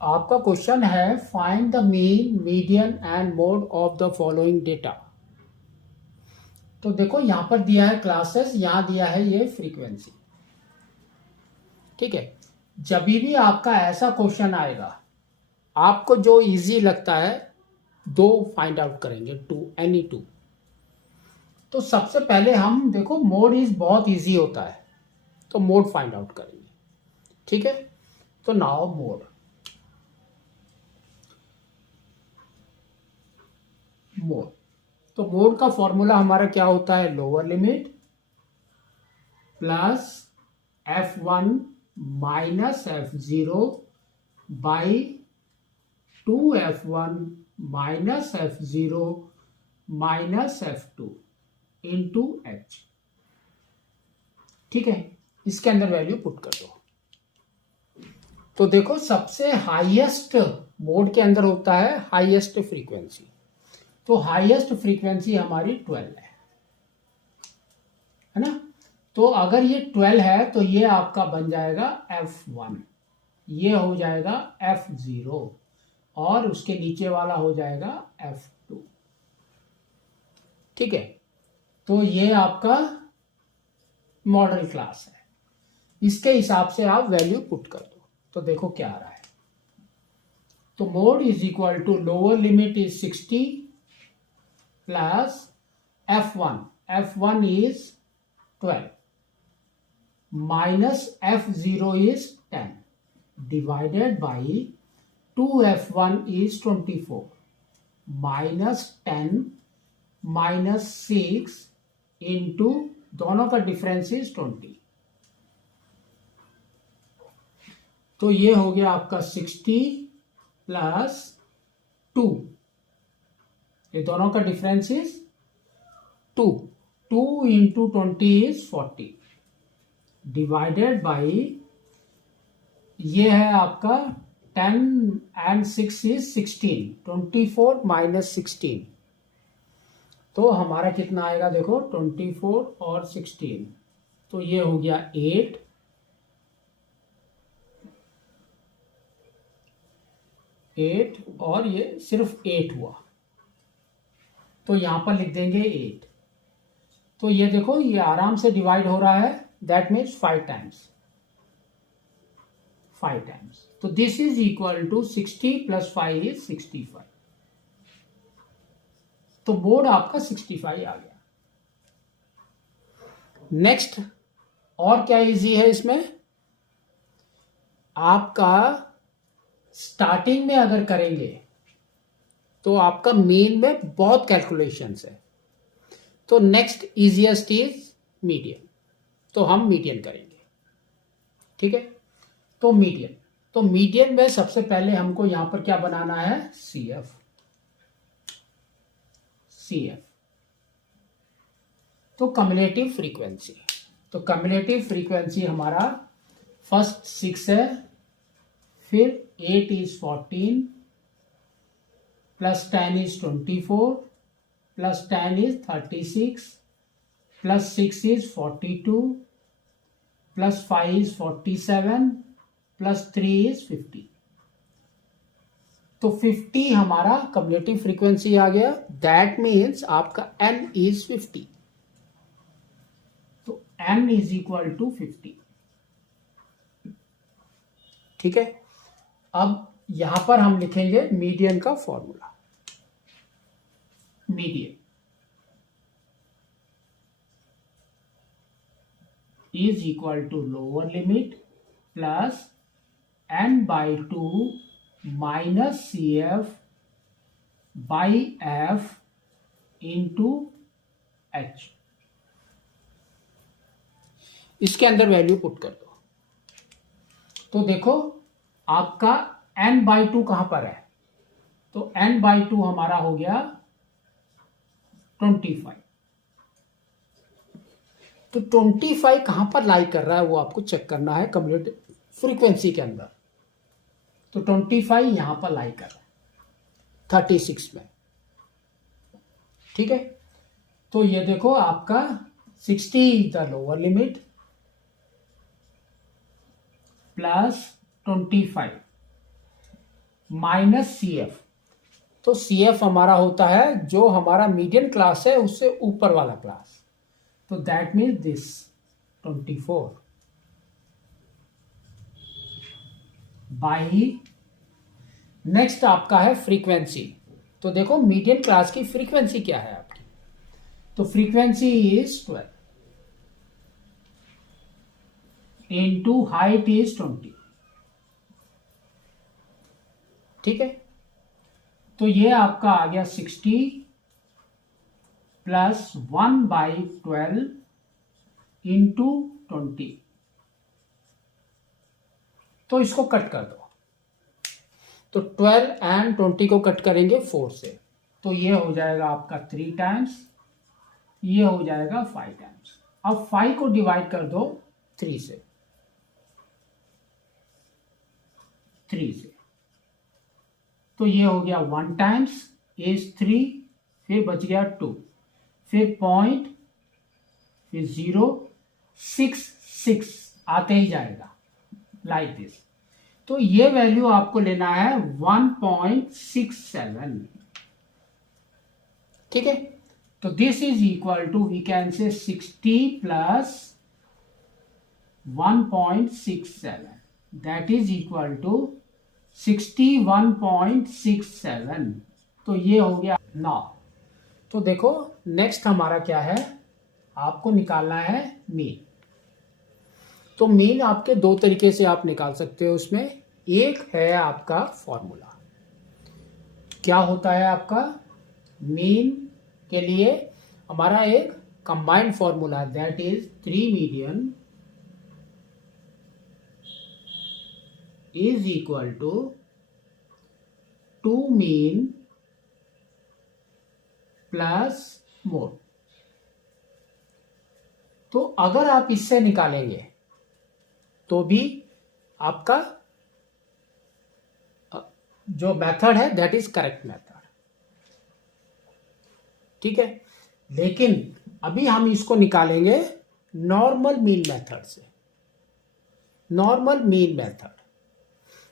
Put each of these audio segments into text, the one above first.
आपका क्वेश्चन है find the mean median and mode of the following data. तो देखो यहां पर दिया है क्लासेस, यहां दिया है ये फ्रीक्वेंसी। ठीक है, जब भी आपका ऐसा क्वेश्चन आएगा, आपको जो इजी लगता है दो फाइंड आउट करेंगे, एनी टू। तो सबसे पहले हम देखो मोड इज बहुत इजी होता है, तो मोड फाइंड आउट करेंगे। ठीक है, तो नाउ मोड तो मोड का फॉर्मूला हमारा क्या होता है, lower limit plus f1 minus f0 by 2f1 minus f0 minus f2 into h। ठीक है, इसके अंदर वैल्यू पुट कर दो। तो देखो सबसे हाईएस्ट मोड के अंदर होता है हाईएस्ट फ्रीक्वेंसी, तो हाईएस्ट फ्रीक्वेंसी हमारी 12 है ना। तो अगर ये 12 है तो ये आपका बन जाएगा f1, ये हो जाएगा f0 और उसके नीचे वाला हो जाएगा f2। ठीक है, तो ये आपका मॉडल क्लास है, इसके हिसाब से आप वैल्यू पुट कर दो। तो देखो क्या आ रहा है, तो mode is equal to lower limit is 60 plus f1 is 12 minus f0 is 10 divided by 2f1 is 24 minus 10 minus 6 into दोनों का डिफरेंस इज 20। तो ये हो गया आपका 60 प्लस 2, ये दोनों का difference is 2 into 20 is 40 divided by ये है आपका 10 एंड 6 इज 16, 24 माइनस 16। तो हमारा कितना आएगा देखो, 24 और 16, तो ये हो गया 8 और ये सिर्फ 8 हुआ, तो यहां पर लिख देंगे 8। तो ये देखो ये आराम से डिवाइड हो रहा है, दैट मीन्स 5 टाइम्स। तो this is equal to 60 plus 5 is 65। तो मोड आपका 65 आ गया। नेक्स्ट और क्या इजी है इसमें, आपका स्टार्टिंग में अगर करेंगे तो आपका मेन में बहुत कैलकुलेशंस है, तो नेक्स्ट इजीएस्ट इज मीडियन, तो हम मीडियन करेंगे। ठीक है, तो मीडियन में सबसे पहले हमको यहां पर क्या बनाना है, CF। तो कम्युलेटिव फ्रीक्वेंसी, तो कम्युलेटिव फ्रीक्वेंसी हमारा फर्स्ट 6 है, फिर 8 is 14 plus 10 is 24 plus 10 is 36 plus 6 is 42 plus 5 is 47 plus 3 is 50। तो 50 हमारा कम्युलेटिव फ्रीक्वेंसी आ गया, दैट मीन्स आपका n इज 50। तो n इज इक्वल टू 50। ठीक है, अब यहां पर हम लिखेंगे मीडियन का formula. Median is equal to lower limit plus n by 2 minus CF by F into H। इसके अंदर वैल्यू पुट कर दो। तो देखो आपका n by 2 कहां पर है, तो n by 2 हमारा हो गया 25। तो 25 कहां पर लाई कर रहा है वो आपको चेक करना है कम्युलेटिव फ्रीक्वेंसी के अंदर। तो 25 यहां पर लाई कर रहा है 36 में। ठीक है, तो ये देखो आपका 60 the lower limit plus 25 minus C F. तो सी एफ हमारा होता है जो हमारा मीडियन क्लास है उससे ऊपर वाला क्लास, तो that means this 24 by. Next आपका है फ्रीक्वेंसी। तो देखो मीडियन क्लास की फ्रीक्वेंसी क्या है आपकी, तो frequency is 12 into height is 20। ठीक है, तो ये आपका आ गया 60 प्लस 1/12 इंटू 20। तो इसको कट कर दो, तो 12 एंड 20 को कट करेंगे 4 से, तो ये हो जाएगा आपका 3 टाइम्स, ये हो जाएगा 5 टाइम्स। अब 5 को डिवाइड कर दो 3 से, 3 से, तो ये हो गया 1 टाइम्स इज 3, फिर बच गया 2, फिर पॉइंट, फिर 0, 6 आते ही जाएगा लाइक दिस। तो ये वैल्यू आपको लेना है 1.67। ठीक है, तो this is equal to we can say 60 plus 1.67, that is equal to 61.67। तो ये हो गया 9। तो देखो नेक्स्ट हमारा क्या है, आपको निकालना है मीन। तो मीन आपके दो तरीके से आप निकाल सकते हो उसमें। एक है आपका फॉर्मूला, क्या होता है आपका मीन के लिए हमारा एक combined formula, that is 3 median is equal to 2 mean plus mode. तो अगर आप इससे निकालेंगे तो भी आपका जो मेथड है दैट इज करेक्ट मेथड। ठीक है, लेकिन अभी हम इसको निकालेंगे नॉर्मल मीन मेथड से, नॉर्मल मीन मेथड।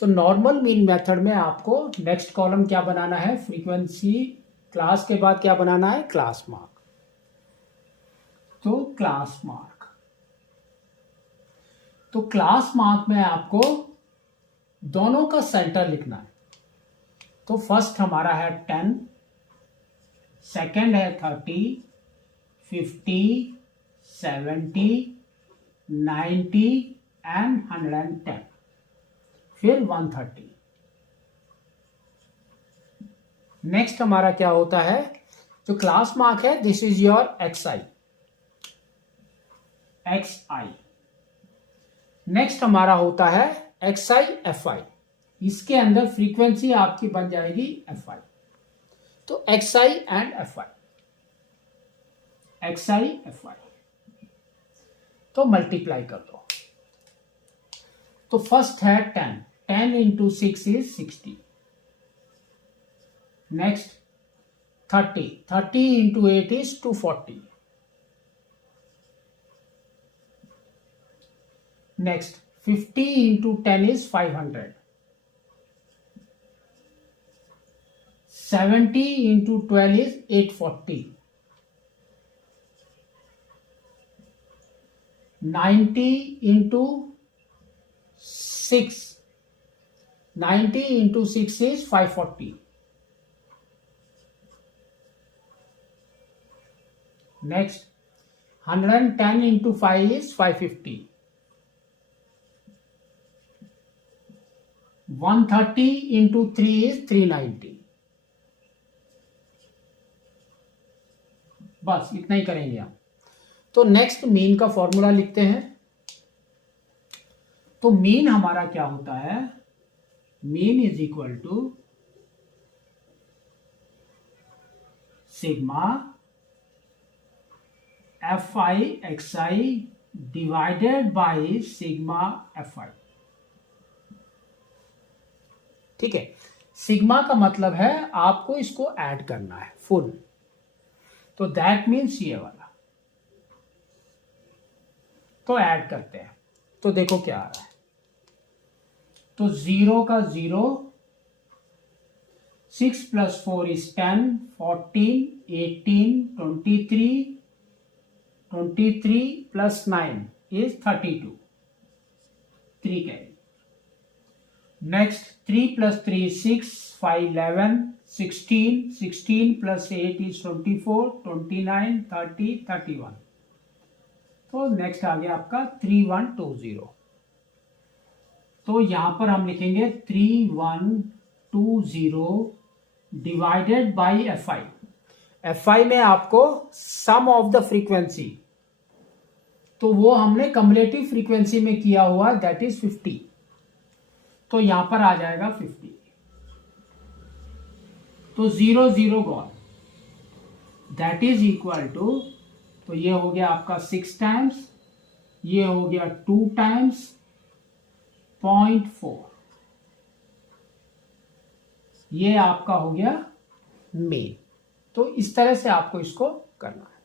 तो नॉर्मल मीन मेथड में आपको नेक्स्ट कॉलम क्या बनाना है, फ्रीक्वेंसी, क्लास के बाद क्या बनाना है, क्लास मार्क। तो क्लास मार्क, तो क्लास मार्क में आपको दोनों का सेंटर लिखना है। तो फर्स्ट हमारा है 10, सेकेंड है 30, 50, 70, 90 एंड 110, फिर 130। नेक्स्ट हमारा क्या होता है, जो क्लास मार्क है this is your XI। Next हमारा होता है XI FI, इसके अंदर फ्रीक्वेंसी आपकी बन जाएगी FI। तो XI and FI, XI FI, तो मल्टीप्लाई कर दो। तो फर्स्ट है 10, 10 into 6 is 60। Next 30, 30 into 8 is 240। Next 50 into 10 is 500. 70 into 12 is 840. 90 into 6. 90 into 6 is 540. Next 110 into 5 is 550. 130 into 3 is 390। बस इतना ही करेंगे हम। तो नेक्स्ट मीन का फॉर्मूला लिखते हैं। तो मीन हमारा क्या होता है, mean is equal to sigma FI XI divided by sigma FI। ठीक है, सिग्मा का मतलब है आपको इसको ऐड करना है फुल, तो दैट मीन्स ये वाला। तो ऐड करते हैं, तो देखो क्या आ रहा है। तो 0 का 0, 6 + 4 is 10, 14, 18, 23 plus 9 is 32. 3 carry. Next, 3 + 3 is 6, 5, 11, 16, 16 plus 8 is 24, 29, 30, 31. तो नेक्स्ट आ गया आपका 3120. तो यहां पर हम लिखेंगे 3120 डिवाइडेड बाई FI. FI में आपको सम ऑफ द फ्रीक्वेंसी, तो वो हमने कम्युलेटिव फ्रीक्वेंसी में किया हुआ, दैट इज 50. तो यहां पर आ जाएगा 50. तो 0 0 gone, that is equal to, तो ये हो गया आपका 6 टाइम्स, ये हो गया 2 टाइम्स 0.4. ये आपका हो गया मेन. तो इस तरह से आपको इसको करना है.